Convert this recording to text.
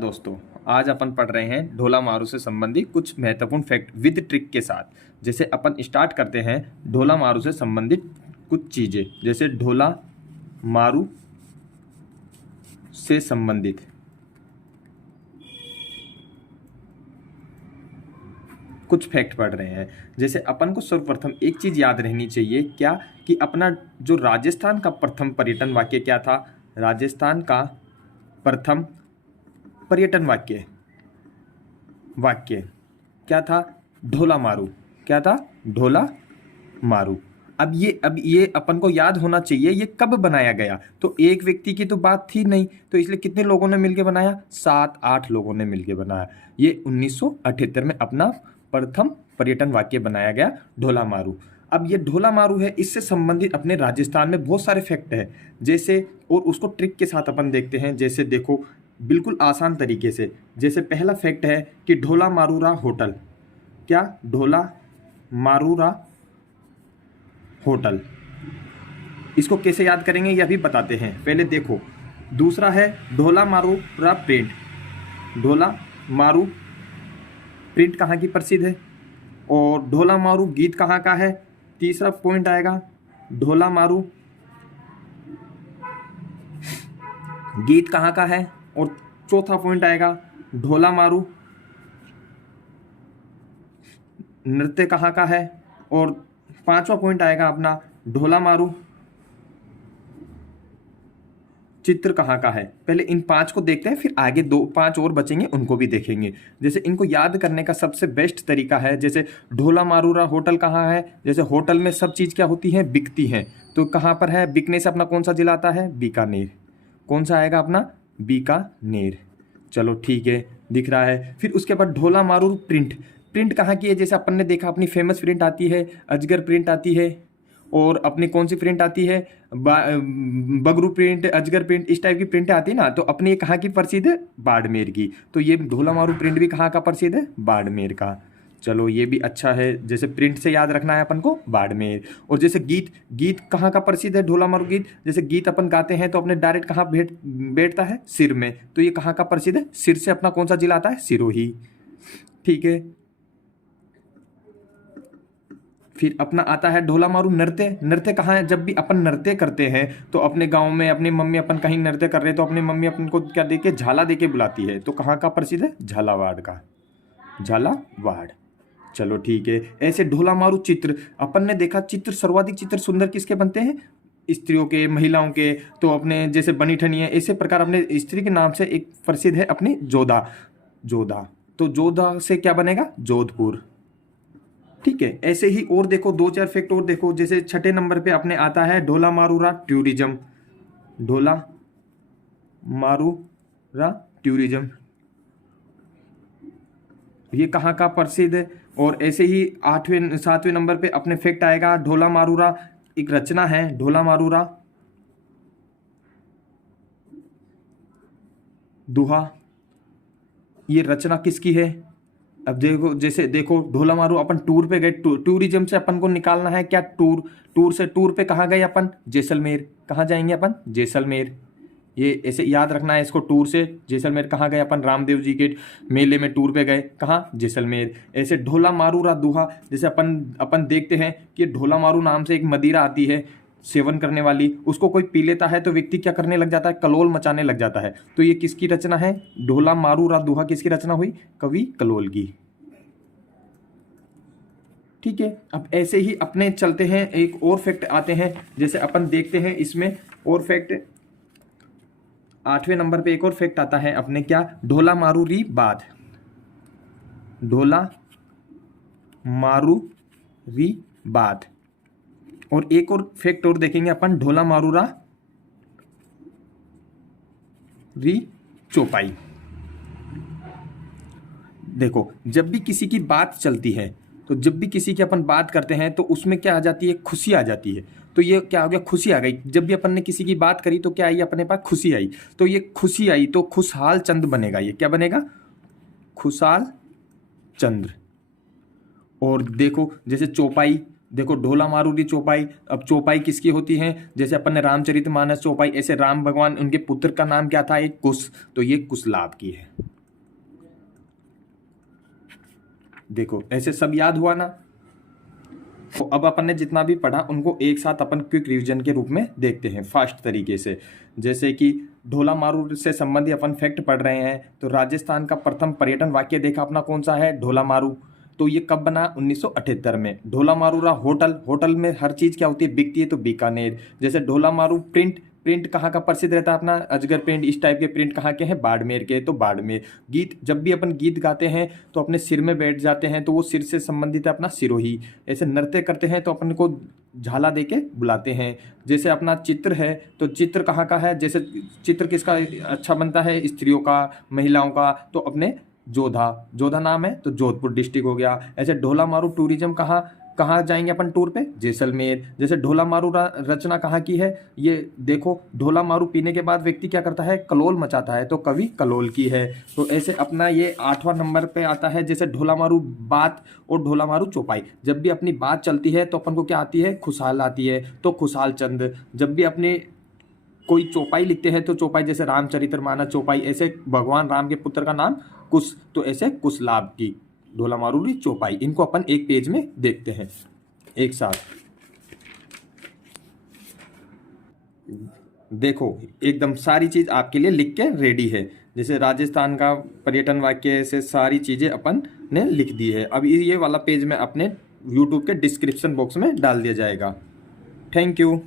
दोस्तों, आज अपन पढ़ रहे हैं ढोला मारू से संबंधित कुछ महत्वपूर्ण फैक्ट विद ट्रिक के साथ। जैसे अपन स्टार्ट करते हैं ढोला मारू से संबंधित कुछ चीज़ें। जैसे ढोला मारू से संबंधित कुछ फैक्ट पढ़ रहे हैं। जैसे अपन को सर्वप्रथम एक चीज़ याद रहनी चाहिए, क्या कि अपना जो राजस्थान का प्रथम पर्यटन वाक्य क्या था। राजस्थान का प्रथम पर्यटन वाक्य क्या था? ढोला मारू। क्या था? ढोला मारू। अब ये अपन को याद होना चाहिए ये कब बनाया गया। तो एक व्यक्ति की तो बात थी नहीं, तो इसलिए कितने लोगों ने मिलकर बनाया? 7-8 लोगों ने मिलकर बनाया। ये 1978 में अपना प्रथम पर्यटन वाक्य बनाया गया, ढोला मारू। अब ये ढोला मारू है, इससे संबंधित अपने राजस्थान में बहुत सारे फैक्ट है। जैसे और उसको ट्रिक के साथ अपन देखते हैं। जैसे देखो, बिल्कुल आसान तरीके से। जैसे पहला फैक्ट है कि ढोला मारूरा होटल। क्या? ढोला मारूरा होटल। इसको कैसे याद करेंगे ये अभी बताते हैं, पहले देखो। दूसरा है ढोला मारूरा प्रिंट। ढोला मारू प्रिंट कहाँ की प्रसिद्ध है? और ढोला मारू गीत कहाँ का है? तीसरा पॉइंट आएगा ढोला मारू गीत कहाँ का है। और चौथा पॉइंट आएगा ढोला मारू नृत्य कहाँ का है। और पांचवा पॉइंट आएगा अपना ढोला मारू चित्र कहाँ का है। पहले इन 5 को देखते हैं, फिर आगे 2-5 और बचेंगे, उनको भी देखेंगे। जैसे इनको याद करने का सबसे बेस्ट तरीका है, जैसे ढोला मारूरा होटल कहाँ है। जैसे होटल में सब चीज़ क्या होती है? बिकती हैं। तो कहाँ पर है? बिकने से अपना कौन सा जिला आता है? बीकानेर। कौन सा आएगा अपना? बीकानेर। चलो ठीक है, दिख रहा है। फिर उसके बाद ढोला मारू प्रिंट। प्रिंट कहाँ की है? जैसे अपन ने देखा, अपनी फेमस प्रिंट आती है, अजगर प्रिंट आती है। और अपनी कौन सी प्रिंट आती है? बगरू प्रिंट, अजगर प्रिंट, इस टाइप की प्रिंट आती है ना। तो अपने ये कहाँ की प्रसिद्ध है? बाड़मेर की। तो ये ढोला मारू प्रिंट भी कहाँ का प्रसिद्ध है? बाड़मेर का। चलो ये भी अच्छा है। जैसे प्रिंट से याद रखना है अपन को, बाड़मेर। और जैसे गीत कहाँ का प्रसिद्ध है? ढोला मारू गीत। जैसे गीत अपन गाते हैं तो अपने डायरेक्ट कहाँ बैठता है? सिर में। तो ये कहाँ का प्रसिद्ध है? सिर से अपना कौन सा जिला आता है? सिरोही। ठीक है। फिर अपना आता है ढोला मारू नृत्य। नृत्य कहाँ है? जब भी अपन नृत्य करते हैं तो अपने गांव में अपनी मम्मी, अपन कहीं नृत्य कर रहे हैं तो अपनी मम्मी अपन को क्या दे के? झाला दे के बुलाती है। तो कहाँ का प्रसिद्ध है? झालावाड़ का। झालावाड़। चलो ठीक है। ऐसे ढोला मारू चित्र। अपन ने देखा चित्र, सर्वाधिक चित्र सुंदर किसके बनते हैं? स्त्रियों के, महिलाओं के। तो अपने जैसे बनी ठनी है, इसे प्रकार अपने स्त्री के नाम से एक प्रसिद्ध है अपनी जोधा। जोधा। तो जोधा से क्या बनेगा? जोधपुर। ठीक है। ऐसे ही और देखो, 2-4 फैक्ट और देखो। जैसे छठे नंबर पे अपने आता है ढोला मारूरा टूरिज्म। ढोला मारूरा टूरिज्म, ये कहाँ का प्रसिद्ध है? और ऐसे ही 7वें नंबर पे अपने फैक्ट आएगा ढोला मारूरा एक रचना है। ढोला मारूरा दुहा, ये रचना किसकी है? अब देखो, जैसे देखो ढोला मारू अपन टूर पे गए, टूरिज्म से अपन को निकालना है क्या? टूर से टूर पे कहाँ गए अपन? जैसलमेर। कहाँ जाएंगे अपन? जैसलमेर। ये ऐसे याद रखना है इसको। टूर से जैसलमेर कहाँ गए अपन? रामदेव जी के मेले में टूर पे गए। कहाँ? जैसलमेर। ऐसे ढोला मारू रा दुहा, जैसे अपन देखते हैं कि ढोला मारू नाम से एक मदिरा आती है सेवन करने वाली, उसको कोई पी लेता है तो व्यक्ति क्या करने लग जाता है? कलोल मचाने लग जाता है। तो ये किसकी रचना है? ढोला मारू रा दुहा किसकी रचना हुई? कवि कलोल की। ठीक है। अब ऐसे ही अपने चलते हैं, एक और फैक्ट आते हैं। जैसे अपन देखते हैं इसमें और फैक्ट, 8वें नंबर पे एक और फैक्ट आता है अपने, क्या? ढोला मारू री बात। ढोला मारू री बात। और एक और फैक्ट और देखेंगे अपन, ढोला मारूरा री चौपाई। देखो, जब भी किसी की बात चलती है, तो जब भी किसी की अपन बात करते हैं तो उसमें क्या आ जाती है? खुशी आ जाती है। तो ये क्या हो गया? खुशी आ गई। जब भी अपन ने किसी की बात करी तो क्या आई? अपने पास खुशी आई। तो ये खुशी आई तो खुशहाल चंद्र बनेगा। ये क्या बनेगा? खुशहाल चंद्र। और देखो, जैसे चौपाई, देखो ढोला मारूरी चौपाई, अब चौपाई किसकी होती है, जैसे अपन ने रामचरितमानस चौपाई, ऐसे राम भगवान उनके पुत्र का नाम क्या था, एक कुश, तो ये कुशलाभ की है। देखो ऐसे सब याद हुआ ना। तो अब अपन ने जितना भी पढ़ा उनको एक साथ अपन क्विक रिवीजन के रूप में देखते हैं फास्ट तरीके से। जैसे कि ढोला मारू से संबंधित अपन फैक्ट पढ़ रहे हैं, तो राजस्थान का प्रथम पर्यटन वाक्य देखा अपना कौन सा है, ढोला मारू। तो ये कब बना, 1978 में। ढोला मारूरा होटल, होटल में हर चीज़ क्या होती है, बिकती है, तो बीकानेर। जैसे ढोला मारू प्रिंट, प्रिंट कहाँ का प्रसिद्ध रहता है अपना, अजगर प्रिंट, इस टाइप के प्रिंट कहाँ के हैं, बाड़मेर के, तो बाड़मेर। गीत, जब भी अपन गीत गाते हैं तो अपने सिर में बैठ जाते हैं, तो वो सिर से संबंधित है अपना सिरोही। ऐसे नृत्य करते हैं तो अपन को झाला दे के बुलाते हैं। जैसे अपना चित्र है, तो चित्र कहाँ का है, जैसे चित्र किसका अच्छा बनता है, स्त्रियों का, महिलाओं का, तो अपने जोधा, जोधा नाम है तो जोधपुर डिस्ट्रिक्ट हो गया। ऐसे ढोला मारू टूरिज्म कहाँ कहाँ जाएंगे अपन टूर पे, जैसलमेर। जैसे ढोला मारू रचना कहाँ की है, ये देखो, ढोला मारू पीने के बाद व्यक्ति क्या करता है, कलोल मचाता है, तो कवि कलोल की है। तो ऐसे अपना ये 8वां नंबर पे आता है, जैसे ढोला मारू बात और ढोला मारू चौपाई। जब भी अपनी बात चलती है तो अपन को क्या आती है, खुशहाल आती है, तो खुशहाल चंद। जब भी अपने कोई चौपाई लिखते हैं तो चौपाई, जैसे रामचरितमानस चौपाई, ऐसे भगवान राम के पुत्र का नाम कुश, तो ऐसे कुशलाभ की ढोला मारूरी चौपाई। इनको अपन एक पेज में देखते हैं एक साथ। देखो एकदम सारी चीज आपके लिए लिख के रेडी है। जैसे राजस्थान का पर्यटन वाक्य से सारी चीजें अपन ने लिख दी है। अब ये वाला पेज में अपने यूट्यूब के डिस्क्रिप्शन बॉक्स में डाल दिया जाएगा। Thank you.